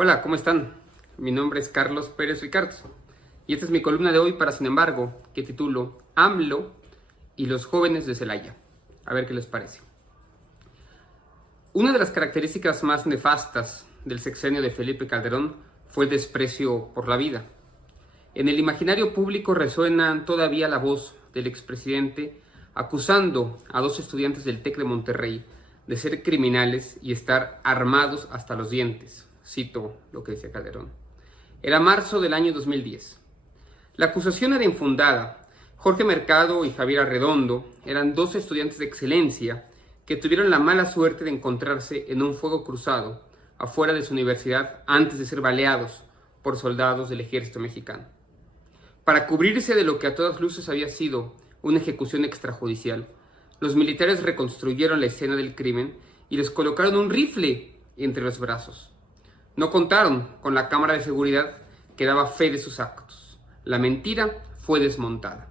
Hola, ¿cómo están? Mi nombre es Carlos Pérez Ricard y esta es mi columna de hoy para Sin embargo, que titulo AMLO y los jóvenes de Celaya. A ver qué les parece. Una de las características más nefastas del sexenio de Felipe Calderón fue el desprecio por la vida. En el imaginario público resuena todavía la voz del expresidente acusando a dos estudiantes del TEC de Monterrey de ser criminales y estar armados hasta los dientes. Cito lo que decía Calderón. Era marzo del año 2010. La acusación era infundada. Jorge Mercado y Javier Arredondo eran dos estudiantes de excelencia que tuvieron la mala suerte de encontrarse en un fuego cruzado afuera de su universidad antes de ser baleados por soldados del ejército mexicano. Para cubrirse de lo que a todas luces había sido una ejecución extrajudicial, los militares reconstruyeron la escena del crimen y les colocaron un rifle entre los brazos. No contaron con la cámara de seguridad que daba fe de sus actos. La mentira fue desmontada.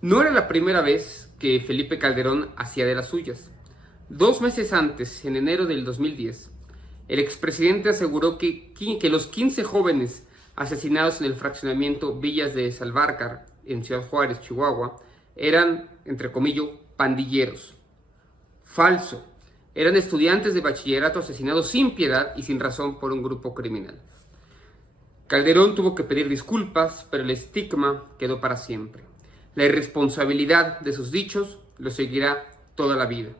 No era la primera vez que Felipe Calderón hacía de las suyas. 2 meses antes, en enero del 2010, el expresidente aseguró que los 15 jóvenes asesinados en el fraccionamiento Villas de Salvarcar, en Ciudad Juárez, Chihuahua, eran, entre comillas, pandilleros. Falso. Eran estudiantes de bachillerato asesinados sin piedad y sin razón por un grupo criminal. Calderón tuvo que pedir disculpas, pero el estigma quedó para siempre. La irresponsabilidad de sus dichos lo seguirá toda la vida.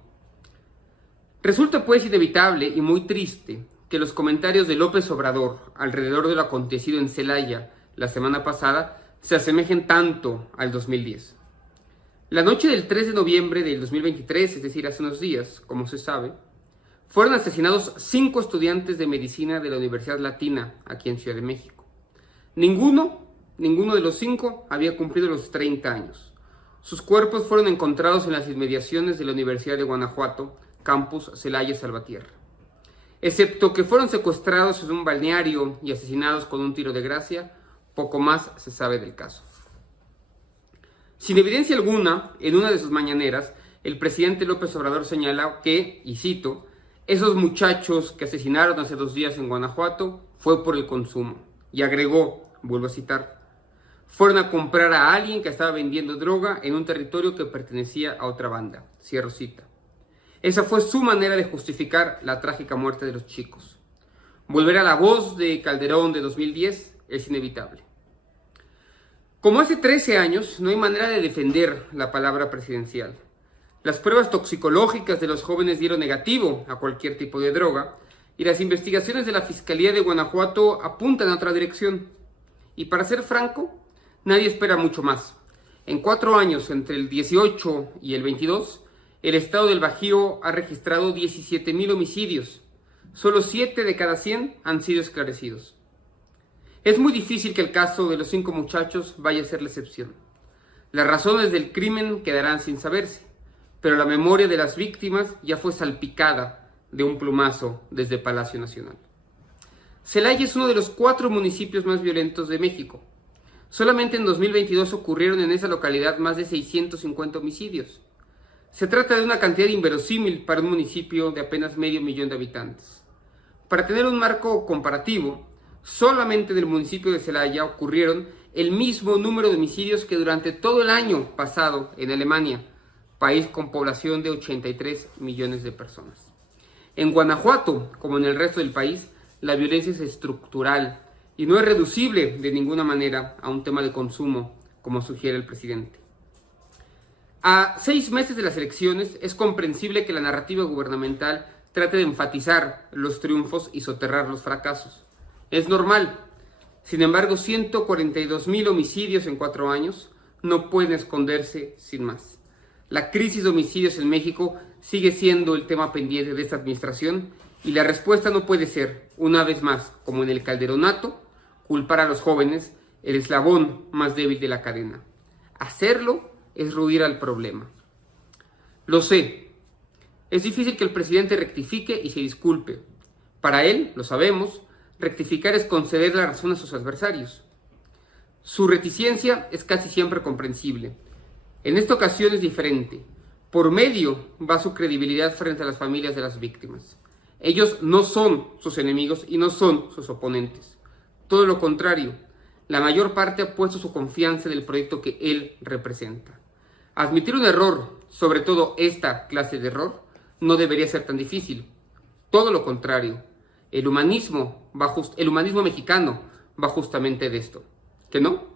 Resulta pues inevitable y muy triste que los comentarios de López Obrador alrededor de lo acontecido en Celaya la semana pasada se asemejen tanto al 2010. La noche del 3 de noviembre del 2023, es decir, hace unos días, como se sabe, fueron asesinados 5 estudiantes de medicina de la Universidad Latina, aquí en Ciudad de México. Ninguno de los 5 había cumplido los 30 años. Sus cuerpos fueron encontrados en las inmediaciones de la Universidad de Guanajuato, campus Celaya Salvatierra. Excepto que fueron secuestrados en un balneario y asesinados con un tiro de gracia, poco más se sabe del caso. Sin evidencia alguna, en una de sus mañaneras, el presidente López Obrador señala que, y cito, esos muchachos que asesinaron hace 2 días en Guanajuato fue por el consumo. Y agregó, vuelvo a citar, fueron a comprar a alguien que estaba vendiendo droga en un territorio que pertenecía a otra banda. Cierro cita. Esa fue su manera de justificar la trágica muerte de los chicos. Volver a la voz de Calderón de 2010 es inevitable. Como hace 13 años, no hay manera de defender la palabra presidencial. Las pruebas toxicológicas de los jóvenes dieron negativo a cualquier tipo de droga y las investigaciones de la Fiscalía de Guanajuato apuntan a otra dirección. Y para ser franco, nadie espera mucho más. En 4 años, entre el 18 y el 22, el estado del Bajío ha registrado 17,000 homicidios. Solo 7 de cada 100 han sido esclarecidos. Es muy difícil que el caso de los 5 muchachos vaya a ser la excepción. Las razones del crimen quedarán sin saberse, pero la memoria de las víctimas ya fue salpicada de un plumazo desde Palacio Nacional. Celaya es uno de los 4 municipios más violentos de México. Solamente en 2022 ocurrieron en esa localidad más de 650 homicidios. Se trata de una cantidad inverosímil para un municipio de apenas 500,000 de habitantes. Para tener un marco comparativo, solamente en el municipio de Celaya ocurrieron el mismo número de homicidios que durante todo el año pasado en Alemania, país con población de 83 millones de personas. En Guanajuato, como en el resto del país, la violencia es estructural y no es reducible de ninguna manera a un tema de consumo, como sugiere el presidente. A 6 meses de las elecciones, es comprensible que la narrativa gubernamental trate de enfatizar los triunfos y soterrar los fracasos. Es normal. Sin embargo, 142,000 homicidios en 4 años no pueden esconderse sin más. La crisis de homicidios en México sigue siendo el tema pendiente de esta administración y la respuesta no puede ser, una vez más, como en el calderonato, culpar a los jóvenes, el eslabón más débil de la cadena. Hacerlo es ruir al problema. Lo sé. Es difícil que el presidente rectifique y se disculpe. Para él, lo sabemos, rectificar es conceder la razón a sus adversarios. Su reticencia es casi siempre comprensible. En esta ocasión es diferente. Por medio va su credibilidad frente a las familias de las víctimas. Ellos no son sus enemigos y no son sus oponentes. Todo lo contrario, la mayor parte ha puesto su confianza en el proyecto que él representa. Admitir un error, sobre todo esta clase de error, no debería ser tan difícil. Todo lo contrario, el humanismo mexicano va justamente de esto. ¿Que no?